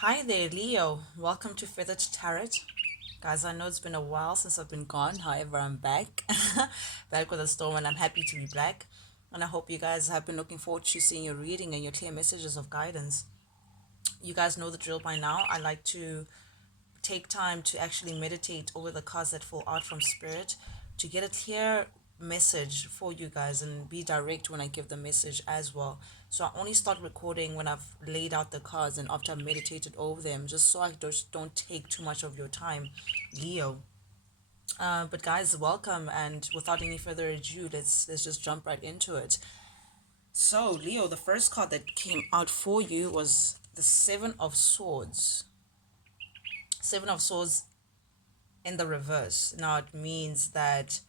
Hi there, Leo. Welcome to Feathered Tarot. Guys, I know it's been a while since I've been gone. However, I'm back. Back with a storm, and I'm happy to be back. And I hope you guys have been looking forward to seeing your reading and your clear messages of guidance. You guys know the drill by now. I like to take time to actually meditate over the cards that fall out from spirit to get a clear message for you guys and be direct when I give the message as well. So I only start recording when I've laid out the cards and after I've meditated over them, just so I don't take too much of your time, Leo. But guys, welcome, and without any further ado, let's just jump right into it. So Leo, the first card that came out for you was the Seven of Swords. Seven of Swords in the reverse. Now it means that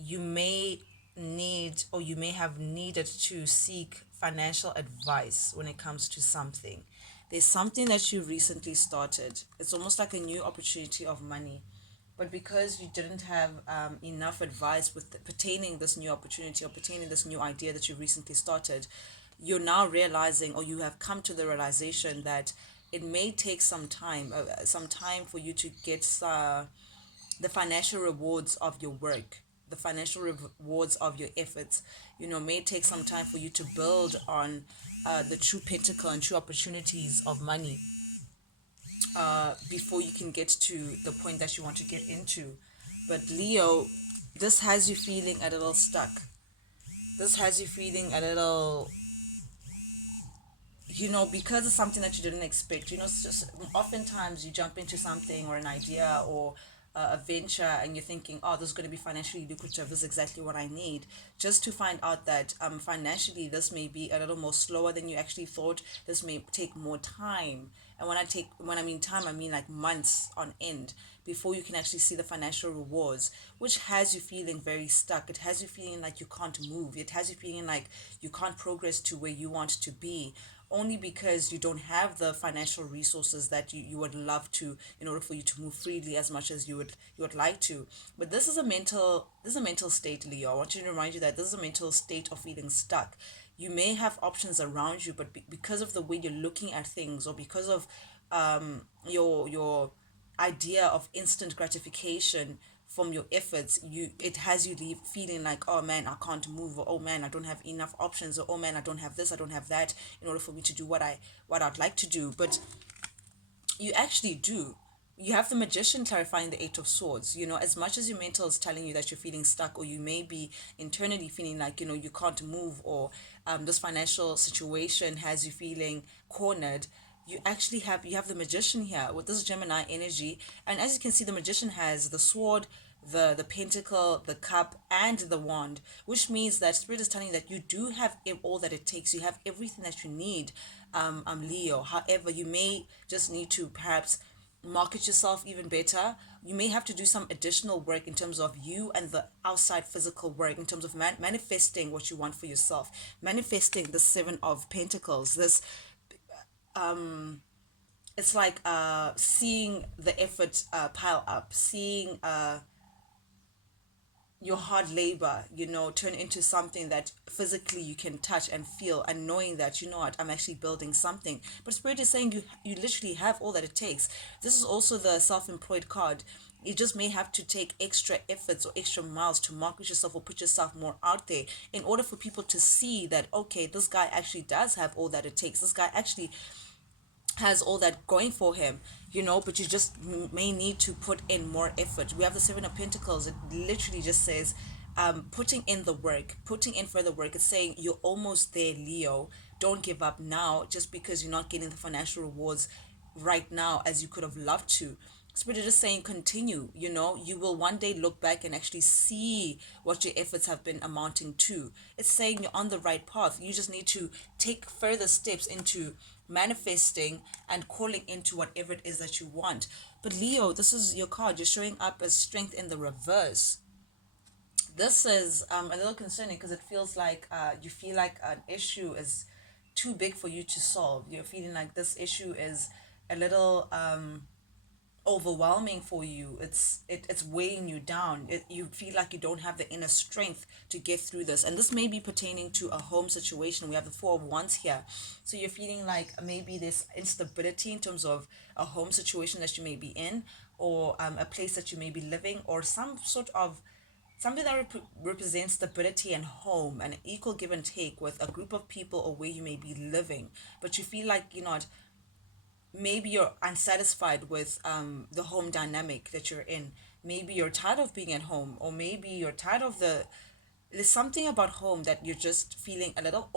you may need or you may have needed to seek financial advice when it comes to something. There's something that you recently started. It's almost like a new opportunity of money. But because you didn't have enough advice with pertaining this new opportunity or pertaining this new idea that you recently started, you're now realizing or you have come to the realization that it may take some time for you to get the financial rewards of your work, the financial rewards of your efforts. May take some time for you to build on the true pentacle and true opportunities of money before you can get to the point that you want to get into. But Leo, this has you feeling a little stuck. This has you feeling a little, because it's something that you didn't expect. It's just oftentimes you jump into something or an idea or a venture and you're thinking, oh, this is going to be financially lucrative. This is exactly what I need. Just to find out that financially this may be a little more slower than you actually thought. This may take more time. And when I mean time, I mean like months on end before you can actually see the financial rewards, which has you feeling very stuck. It has you feeling like you can't move. It has you feeling like you can't progress to where you want to be, only because you don't have the financial resources that you would love to, in order for you to move freely as much as you would like to. But this is a mental state, Leo. I want you to remind you that this is a mental state of feeling stuck. You may have options around you, but because of the way you're looking at things, or because of your idea of instant gratification from your efforts, it has you leave feeling like, oh man, I can't move, or oh man, I don't have enough options, or oh man, I don't have this, I don't have that in order for me to do what I'd like to do. But you actually do. You have the Magician clarifying the Eight of Swords. As much as your mental is telling you that you're feeling stuck, or you may be internally feeling like, you can't move, or this financial situation has you feeling cornered, you have the Magician here with this Gemini energy. And as you can see, the Magician has the sword, the pentacle, the cup, and the wand, which means that spirit is telling you that you do have all that it takes. You have everything that you need, Leo. However, you may just need to perhaps market yourself even better. You may have to do some additional work in terms of you and the outside physical work, in terms of manifesting what you want for yourself, manifesting the Seven of Pentacles. This, it's like seeing the effort pile up, seeing your hard labor, turn into something that physically you can touch and feel, and knowing that, what, I'm actually building something. But spirit is saying you literally have all that it takes. This is also the self-employed card. You just may have to take extra efforts or extra miles to market yourself or put yourself more out there, in order for people to see that, okay, this guy actually does have all that it takes. This guy actually has all that going for him, but you just may need to put in more effort. We have the Seven of Pentacles. It literally just says, putting in the work, putting in further work. It's saying you're almost there, Leo. Don't give up now just because you're not getting the financial rewards right now as you could have loved to. Spirit is just saying continue. You will one day look back and actually see what your efforts have been amounting to. It's saying you're on the right path. You just need to take further steps into manifesting and calling into whatever it is that you want. But Leo, this is your card. You're showing up as strength in the reverse. This is a little concerning, because it feels like you feel like an issue is too big for you to solve. You're feeling like this issue is a little overwhelming for you. It's weighing you down. You feel like you don't have the inner strength to get through this, and this may be pertaining to a home situation. We have the Four of Wands here, so you're feeling like maybe there's instability in terms of a home situation that you may be in, or a place that you may be living, or some sort of something that represents stability and home and equal give and take with a group of people or where you may be living. But you feel like you're not, maybe you're unsatisfied with the home dynamic that you're in. Maybe you're tired of being at home, or maybe you're tired of there's something about home that you're just feeling a little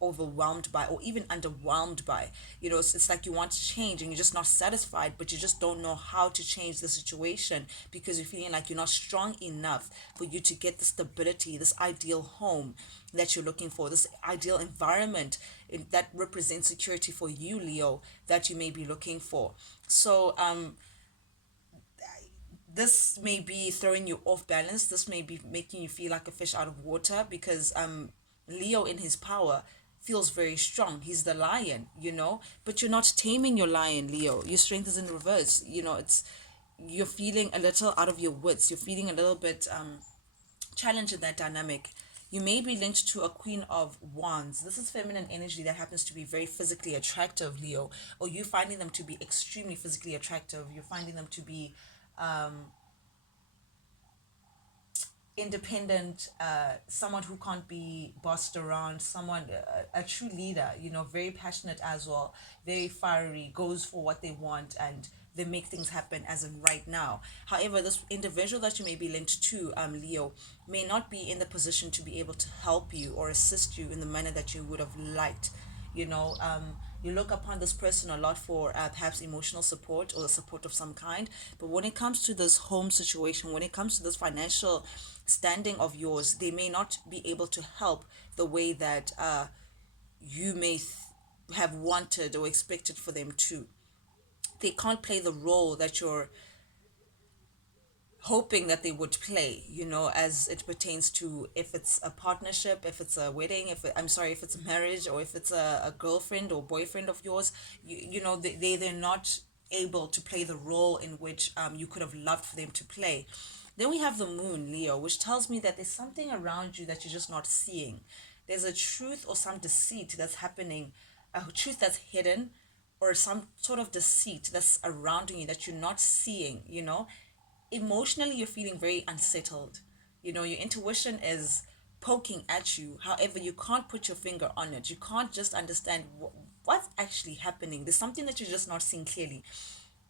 overwhelmed by, or even underwhelmed by. It's like you want to change and you're just not satisfied, but you just don't know how to change the situation because you're feeling like you're not strong enough for you to get the stability, this ideal home that you're looking for, this ideal environment that represents security for you, Leo, that you may be looking for. So this may be throwing you off balance. This may be making you feel like a fish out of water because Leo in his power feels very strong. He's the lion, but you're not taming your lion, Leo. Your strength is in reverse. You're feeling a little out of your wits. You're feeling a little bit challenged in that dynamic. You may be linked to a Queen of Wands. This is feminine energy that happens to be very physically attractive, Leo, or you finding them to be extremely physically attractive. You're finding them to be independent, someone who can't be bossed around, someone, a true leader, very passionate as well, very fiery, goes for what they want, and they make things happen as in right now. However, this individual that you may be linked to, Leo, may not be in the position to be able to help you or assist you in the manner that you would have liked. You look upon this person a lot for perhaps emotional support or the support of some kind. But when it comes to this home situation, when it comes to this financial standing of yours, they may not be able to help the way that you may have wanted or expected for them to. They can't play the role that you're hoping that they would play, as it pertains to if it's a partnership, if it's a wedding, if it's a marriage, or if it's a girlfriend or boyfriend of yours. They're not able to play the role in which you could have loved for them to play. Then we have the moon, Leo, which tells me that there's something around you that you're just not seeing. There's a truth or some deceit that's happening, a truth that's hidden, or some sort of deceit that's around you that you're not seeing. Emotionally you're feeling very unsettled. Your intuition is poking at you. However, you can't put your finger on it. You can't just understand what's actually happening. There's something that you're just not seeing clearly.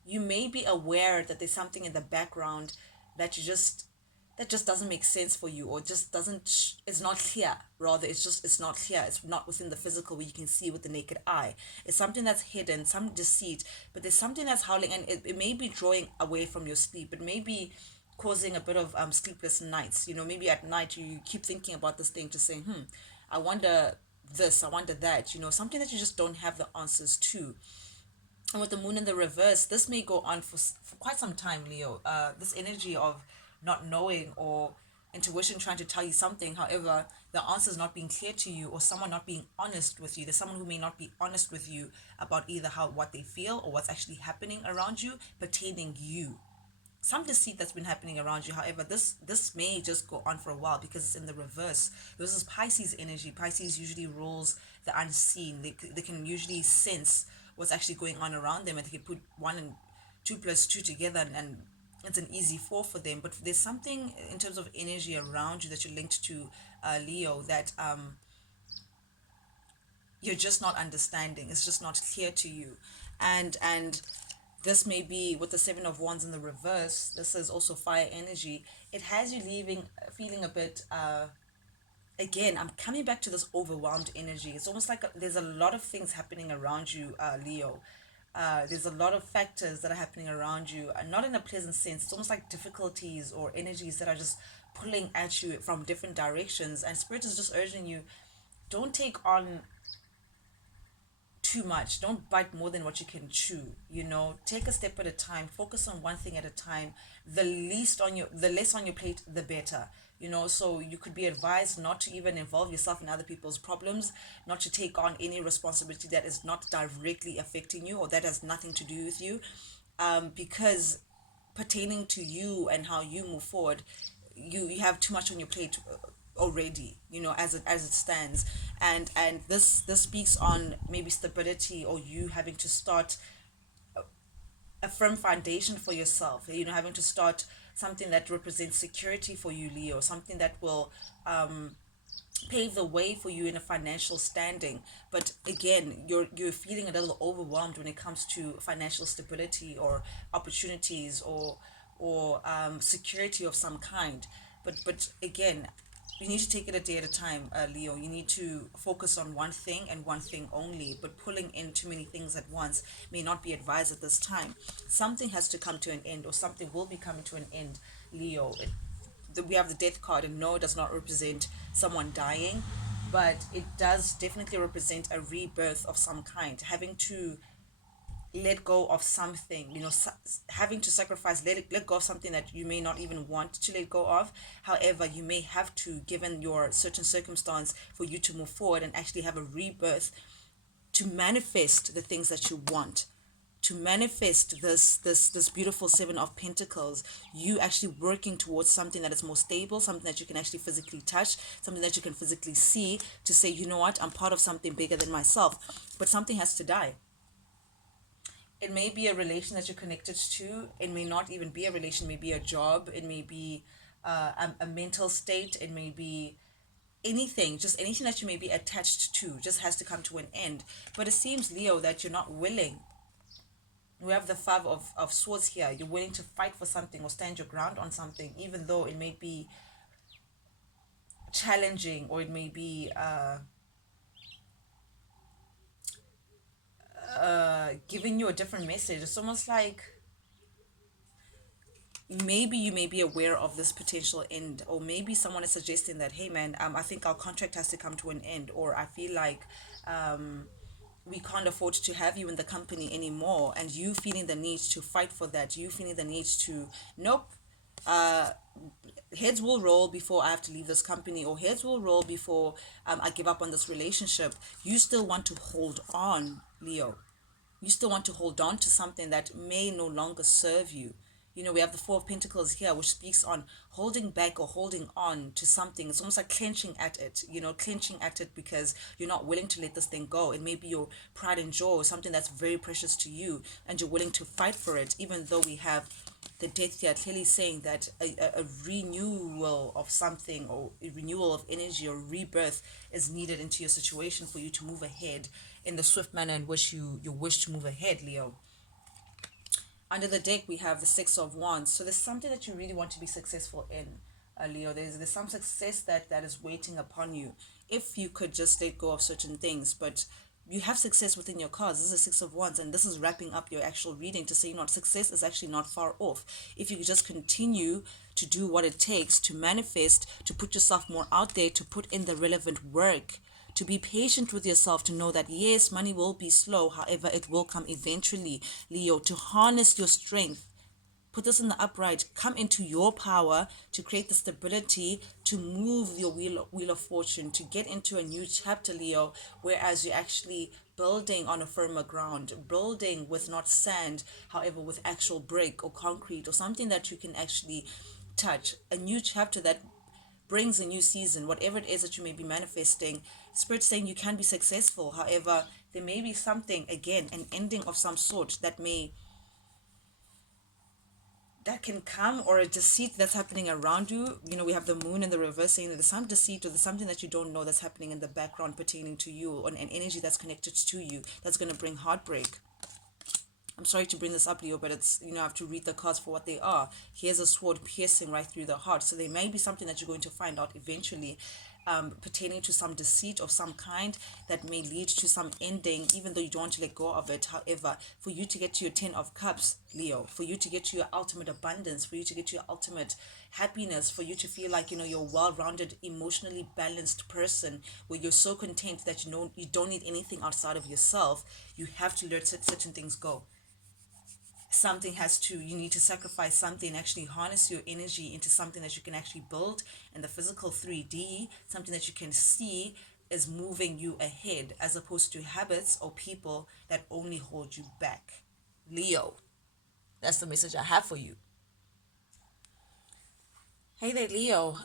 You may be aware that there's something in the background that just doesn't make sense for you, or just doesn't it's not clear. Rather, it's not clear. It's not within the physical where you can see with the naked eye. It's something that's hidden, some deceit, but there's something that's howling, and it may be drawing away from your sleep. It may be causing a bit of sleepless nights. Maybe at night you keep thinking about this thing, just saying, I wonder this, I wonder that. Something that you just don't have the answers to. And with the moon in the reverse, this may go on for quite some time, Leo. This energy of not knowing, or intuition trying to tell you something. However, the answer is not being clear to you, or someone not being honest with you. There's someone who may not be honest with you about either what they feel or what's actually happening around you pertaining you. Some deceit that's been happening around you. However, this may just go on for a while because it's in the reverse. This is Pisces energy. Pisces usually rules the unseen. They can usually sense what's actually going on around them, and they can put 1 and 2 plus 2 together, and it's an easy 4 for them. But there's something in terms of energy around you that you're linked to, Leo, that you're just not understanding. It's just not clear to you. And this may be with the 7 of Wands in the reverse. This is also fire energy. It has you feeling a bit again, I'm coming back to this overwhelmed energy. It's almost like there's a lot of things happening around you, Leo. There's a lot of factors that are happening around you, not in a pleasant sense. It's almost like difficulties or energies that are just pulling at you from different directions. And Spirit is just urging you, don't take on too much. Don't bite more than what you can chew. Take a step at a time. Focus on one thing at a time. The less on your plate, the better. So you could be advised not to even involve yourself in other people's problems, not to take on any responsibility that is not directly affecting you or that has nothing to do with you. because pertaining to you and how you move forward, you have too much on your plate already, as it stands. And this speaks on maybe stability, or you having to start a firm foundation for yourself, having to start something that represents security for you, Leo, something that will pave the way for you in a financial standing. But again, you're feeling a little overwhelmed when it comes to financial stability or opportunities, or security of some kind. But again, you need to take it a day at a time, Leo. You need to focus on one thing and one thing only. But pulling in too many things at once may not be advised at this time. Something has to come to an end, or something will be coming to an end, Leo. We have the death card, and no, it does not represent someone dying, but it does definitely represent a rebirth of some kind, having to let go of something, having to sacrifice, let go of something that you may not even want to let go of. However, you may have to, given your certain circumstance, for you to move forward and actually have a rebirth, to manifest the things that you want, to manifest this beautiful Seven of Pentacles. You actually working towards something that is more stable, something that you can actually physically touch, something that you can physically see, to say, you know what, I'm part of something bigger than myself. But something has to die. It may be a relation that you're connected to. It may not even be a relation. It may be a job. It may be a mental state. It may be anything, just anything that you may be attached to, just has to come to an end. But it seems, Leo, that you're not willing. We have the Five of Swords here. You're willing to fight for something or stand your ground on something, even though it may be challenging, or it may be giving you a different message. It's almost like maybe you may be aware of this potential end, or maybe someone is suggesting that, hey man, I think our contract has to come to an end, or I feel like we can't afford to have you in the company anymore, and you feeling the need to fight for that, you feeling the need to, nope, heads will roll before I have to leave this company, or heads will roll before I give up on this relationship. You still want to hold on, Leo. You still want to hold on to something that may no longer serve you. We have the Four of Pentacles here, which speaks on holding back or holding on to something. It's almost like clenching at it, clenching at it because you're not willing to let this thing go. It may be your pride and joy, or something that's very precious to you, and you're willing to fight for it, even though we have the death here clearly saying that a renewal of something, or a renewal of energy, or rebirth is needed into your situation for you to move ahead in the swift manner in which you wish to move ahead, Leo. Under the deck, we have the Six of Wands. So there's something that you really want to be successful in, Leo. There's some success that is waiting upon you, if you could just let go of certain things. But you have success within your cards. This is a Six of Wands, and this is wrapping up your actual reading to say, success is actually not far off. If you could just continue to do what it takes to manifest, to put yourself more out there, to put in the relevant work, to be patient with yourself, to know that yes, money will be slow, however it will come eventually, Leo. To harness your strength, put this in the upright, come into your power to create the stability, to move your wheel of fortune, to get into a new chapter, Leo, whereas you're actually building on a firmer ground, building with not sand, however with actual brick or concrete, or something that you can actually touch. A new chapter that brings a new season, whatever it is that you may be manifesting. Spirit saying you can be successful. However, there may be something, again, an ending of some sort that can come, or a deceit that's happening around you. We have the moon in the reverse saying that there's some deceit, or there's something that you don't know that's happening in the background pertaining to you, or an energy that's connected to you that's going to bring heartbreak. I'm sorry to bring this up, Leo, but it's, I have to read the cards for what they are. Here's a sword piercing right through the heart. So there may be something that you're going to find out eventually, pertaining to some deceit of some kind that may lead to some ending, even though you don't want to let go of it. However, for you to get to your 10 of Cups, Leo, for you to get to your ultimate abundance, for you to get to your ultimate happiness, for you to feel like, you're a well-rounded, emotionally balanced person, where you're so content that you don't need anything outside of yourself, you have to let certain things go. You need to sacrifice something, actually harness your energy into something that you can actually build in the physical 3D, something that you can see is moving you ahead, as opposed to habits or people that only hold you back, Leo. That's the message I have for you. Hey there, Leo.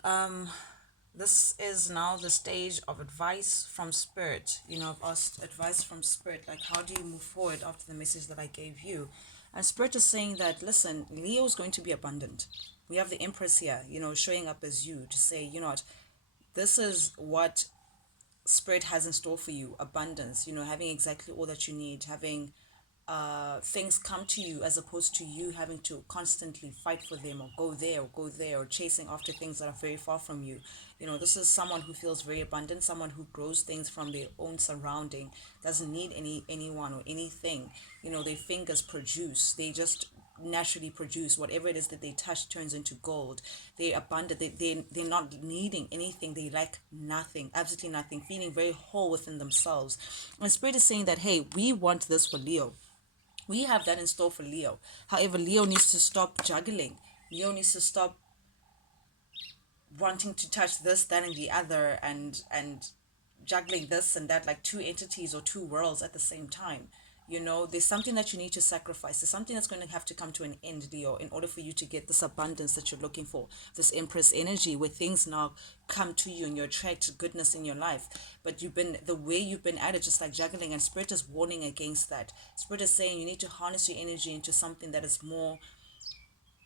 This is now the stage of advice from spirit. I've asked advice from spirit, like how do you move forward after the message that I gave you? And spirit is saying that, listen, Leo is going to be abundant. We have the Empress here, showing up as you to say, what, this is what spirit has in store for you: abundance, having exactly all that you need, having things come to you, as opposed to you having to constantly fight for them, or go there, or chasing after things that are very far from you. This is someone who feels very abundant, someone who grows things from their own surrounding, doesn't need anyone or anything. Their fingers produce, they just naturally produce. Whatever it is that they touch turns into gold. They're abundant. They're not needing anything. They lack nothing, absolutely nothing, feeling very whole within themselves. And spirit is saying that, hey, we want this for Leo. We have that in store for Leo. However, Leo needs to stop juggling. Leo needs to stop wanting to touch this, that, and the other, and juggling this and that, like two entities or two worlds at the same time. There's something that you need to sacrifice. There's something that's going to have to come to an end, Leo, in order for you to get this abundance that you're looking for, this Empress energy, where things now come to you and you attract goodness in your life. But the way you've been at it, just like juggling, and spirit is warning against that. Spirit is saying you need to harness your energy into something that is more,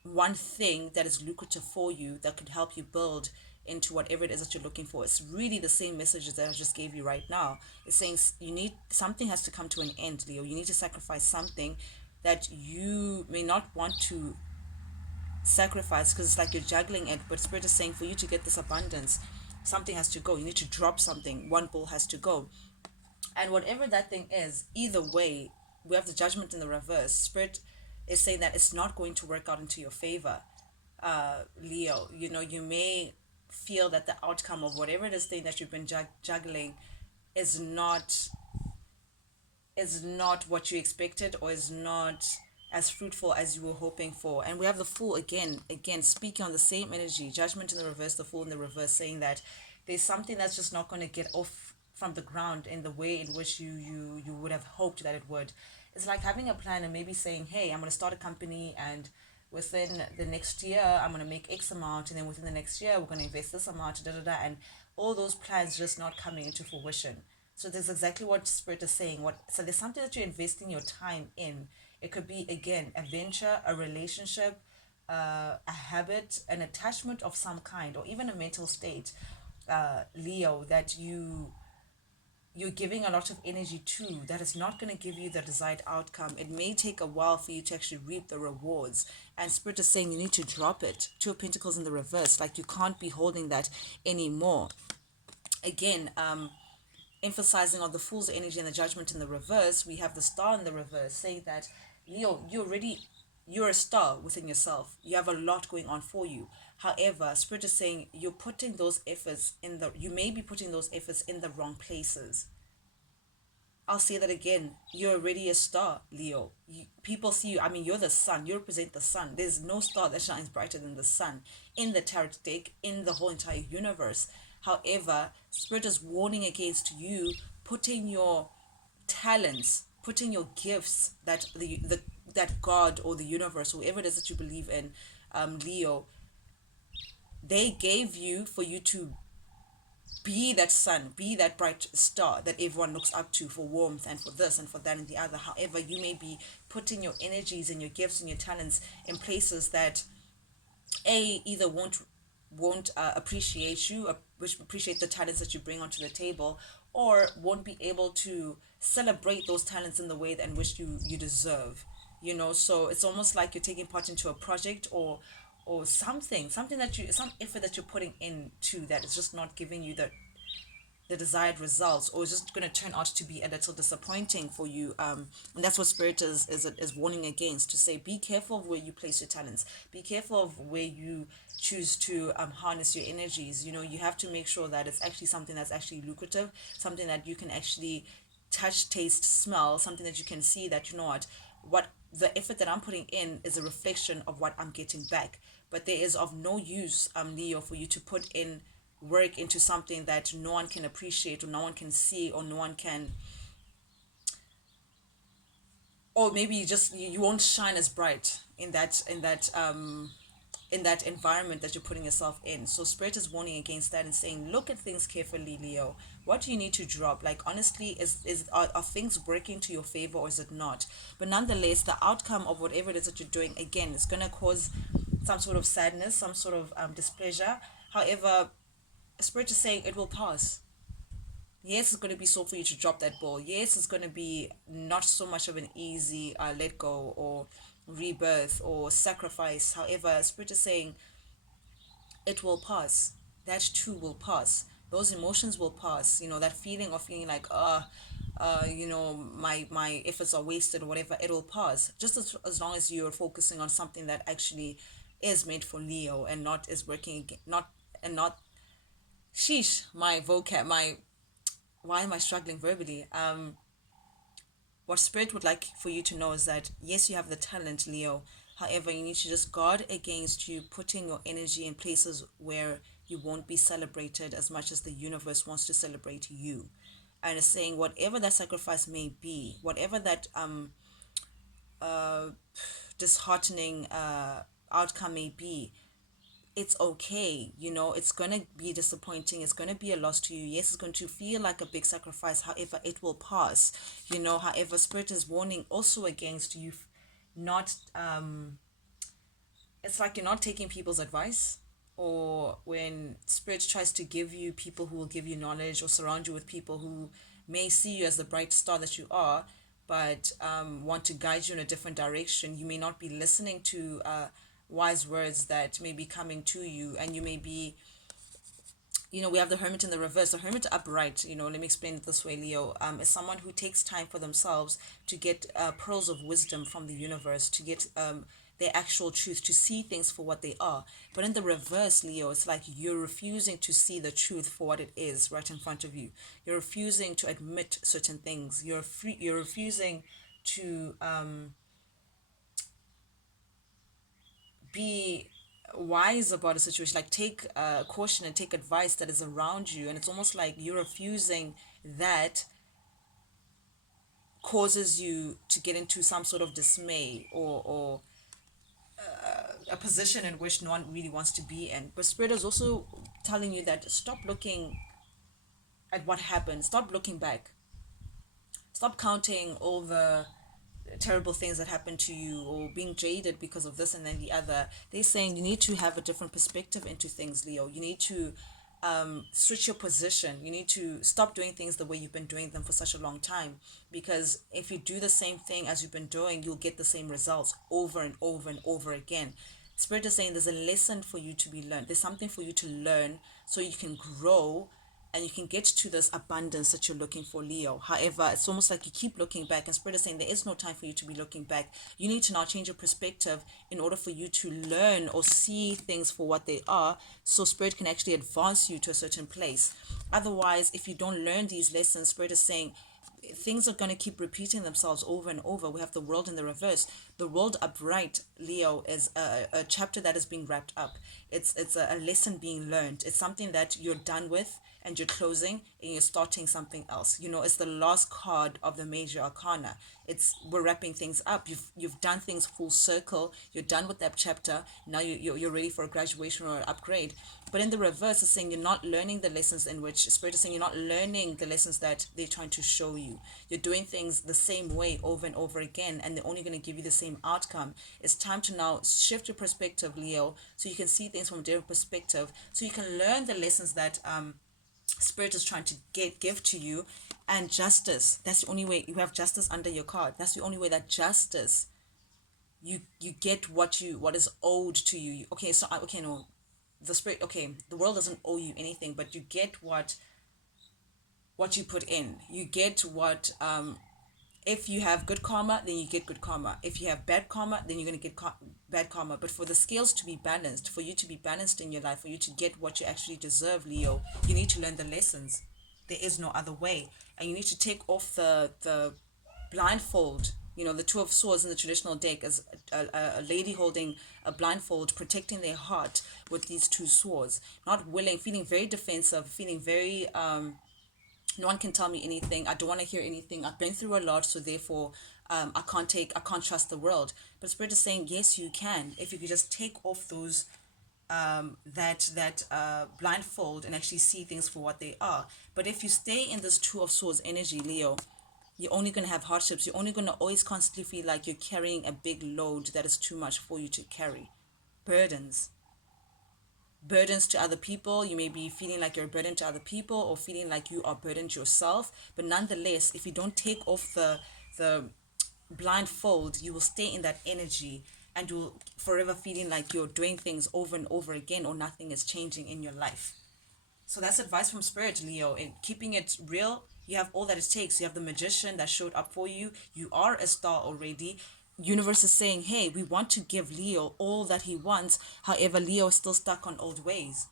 one thing that is lucrative for you, that could help you build into whatever it is that you're looking for. It's really the same messages that I just gave you right now. It's saying you need, something has to come to an end, Leo. You need to sacrifice something that you may not want to sacrifice, because it's like you're juggling it. But spirit is saying for you to get this abundance, something has to go. You need to drop something. One ball has to go. And whatever that thing is, either way, we have the Judgment in the reverse. Spirit is saying that it's not going to work out into your favor, Leo. You may feel that the outcome of whatever it is thing that you've been juggling is not what you expected, or is not as fruitful as you were hoping for. And we have the Fool again speaking on the same energy. Judgment in the reverse, the Fool in the reverse, saying that there's something that's just not going to get off from the ground in the way in which you would have hoped that it would. It's like having a plan and maybe saying, hey, I'm going to start a company, and within the next year I'm going to make X amount, and then within the next year we're going to invest this amount, and all those plans just not coming into fruition. So that's exactly what spirit is saying. So there's something that you're investing your time in. It could be, again, a venture, a relationship, a habit, an attachment of some kind, or even a mental state, Leo, that you're giving a lot of energy to, that is not going to give you the desired outcome. It may take a while for you to actually reap the rewards. And spirit is saying you need to drop it. Two of Pentacles in the reverse, like you can't be holding that anymore. Again, emphasizing on the Fool's energy and the Judgment in the reverse, we have the Star in the reverse, saying that, Leo, you're a star within yourself. You have a lot going on for you. However, spirit is saying you may be putting those efforts in the wrong places. I'll say that again. You're already a star, Leo. People see you. I mean, you're the sun. You represent the sun. There's no star that shines brighter than the sun in the tarot deck, in the whole entire universe. However, spirit is warning against you putting your talents, putting your gifts that that God or the universe, whoever it is that you believe in, Leo, they gave you for you to be that sun, be that bright star that everyone looks up to for warmth and for this and for that and the other. However, you may be putting your energies and your gifts and your talents in places that either won't appreciate you, which appreciate the talents that you bring onto the table, or won't be able to celebrate those talents in the way in which you deserve. So it's almost like you're taking part into a project, or something that some effort that you're putting into, that is just not giving you the desired results, or it's just going to turn out to be a little disappointing for you. And that's what spirit is warning against, to say, be careful of where you place your talents, be careful of where you choose to harness your energies. You have to make sure that it's actually something that's actually lucrative, something that you can actually touch, taste, smell, something that you can see that, what the effort that I'm putting in is a reflection of what I'm getting back. But there is of no use, Leo, for you to put in work into something that no one can appreciate, or no one can see, or no one can, or maybe you won't shine as bright in that environment that you're putting yourself in. So spirit is warning against that and saying, look at things carefully, Leo. What do you need to drop? Like honestly, are things breaking to your favor or is it not? But nonetheless, the outcome of whatever it is that you're doing, again, it's gonna cause some sort of sadness, some sort of displeasure. However, spirit is saying it will pass. Yes, it's going to be so for you to drop that ball. Yes, it's going to be not so much of an easy let go or rebirth or sacrifice. However, spirit is saying it will pass. That too will pass. Those emotions will pass. That feeling of feeling like, my efforts are wasted or whatever, it will pass. Just as long as you're focusing on something that actually is made for Leo and not is working, not, and not, sheesh, my vocab, my, why am I struggling verbally? What spirit would like for you to know is that yes, you have the talent, Leo. However, you need to just guard against you putting your energy in places where you won't be celebrated as much as the universe wants to celebrate you. And it's saying whatever that sacrifice may be, whatever that disheartening outcome may be, it's okay. It's going to be disappointing, it's going to be a loss to you. Yes, it's going to feel like a big sacrifice, however it will pass. However, spirit is warning also against you not it's like you're not taking people's advice, or when spirit tries to give you people who will give you knowledge or surround you with people who may see you as the bright star that you are, but want to guide you in a different direction. You may not be listening to wise words that may be coming to you, and you may be, we have the hermit in the reverse. The hermit upright, let me explain it this way, Leo, is someone who takes time for themselves to get pearls of wisdom from the universe, to get their actual truth, to see things for what they are. But in the reverse, Leo, it's like you're refusing to see the truth for what it is right in front of you. You're refusing to admit certain things. You're refusing to be wise about a situation, like take caution and take advice that is around you, and it's almost like you're refusing that, causes you to get into some sort of dismay, or a position in which no one really wants to be in. But spirit is also telling you that stop looking at what happened, stop looking back, stop counting all the terrible things that happen to you, or being jaded because of this and then the other. They're saying you need to have a different perspective into things, Leo. You need to switch your position. You need to stop doing things the way you've been doing them for such a long time, because if you do the same thing as you've been doing, you'll get the same results over and over and over again. Spirit is saying there's a lesson for you to be learned. There's something for you to learn so you can grow and you can get to this abundance that you're looking for, Leo. However, it's almost like you keep looking back, and spirit is saying there is no time for you to be looking back. You need to now change your perspective in order for you to learn or see things for what they are, so spirit can actually advance you to a certain place. Otherwise, if you don't learn these lessons, spirit is saying things are going to keep repeating themselves over and over. We have the world in the reverse. The world upright, Leo, is a chapter that is being wrapped up. It's a lesson being learned. It's something that you're done with and you're closing and you're starting something else. It's the last card of the major arcana. We're wrapping things up. You've done things full circle. You're done with that chapter. Now you're ready for a graduation or an upgrade. But in the reverse, it's saying you're not learning the lessons in which spirit is saying you're not learning the lessons that they're trying to show you. You're doing things the same way over and over again, and they're only going to give you the same outcome. It's time to now shift your perspective, Leo, so you can see things from a different perspective, so you can learn the lessons that spirit is trying to give to you. And justice, that's the only way. You have justice under your card. That's the only way that justice, you get what is owed to you. Okay, so okay, no, the spirit, okay, the world doesn't owe you anything, but you get what you put in. You get what if you have good karma, then you get good karma. If you have bad karma, then you're going to get bad karma. But for the scales to be balanced, for you to be balanced in your life, for you to get what you actually deserve, Leo, you need to learn the lessons. There is no other way. And you need to take off the blindfold. The Two of Swords in the traditional deck is a lady holding a blindfold, protecting their heart with these two swords. Not willing, feeling very defensive, feeling very no one can tell me anything. I don't want to hear anything. I've been through a lot, so therefore I can't trust the world. But Spirit is saying, yes, you can. If you could just take off those blindfold and actually see things for what they are. But if you stay in this Two of Swords energy, Leo, you're only going to have hardships. You're only going to always constantly feel like you're carrying a big load that is too much for you to carry. Burdens. Burdens to other people. You may be feeling like you're a burden to other people, or feeling like you are burdened yourself. But nonetheless, if you don't take off the blindfold, you will stay in that energy, and you'll forever feeling like you're doing things over and over again, or nothing is changing in your life. So that's advice from Spirit, Leo. In keeping it real, you have all that it takes. You have the magician that showed up for you. You are a star already. Universe is saying, hey, we want to give Leo all that he wants. However, Leo is still stuck on old ways.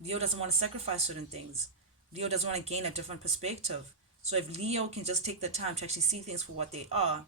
Leo doesn't want to sacrifice certain things. Leo doesn't want to gain a different perspective. So if Leo can just take the time to actually see things for what they are,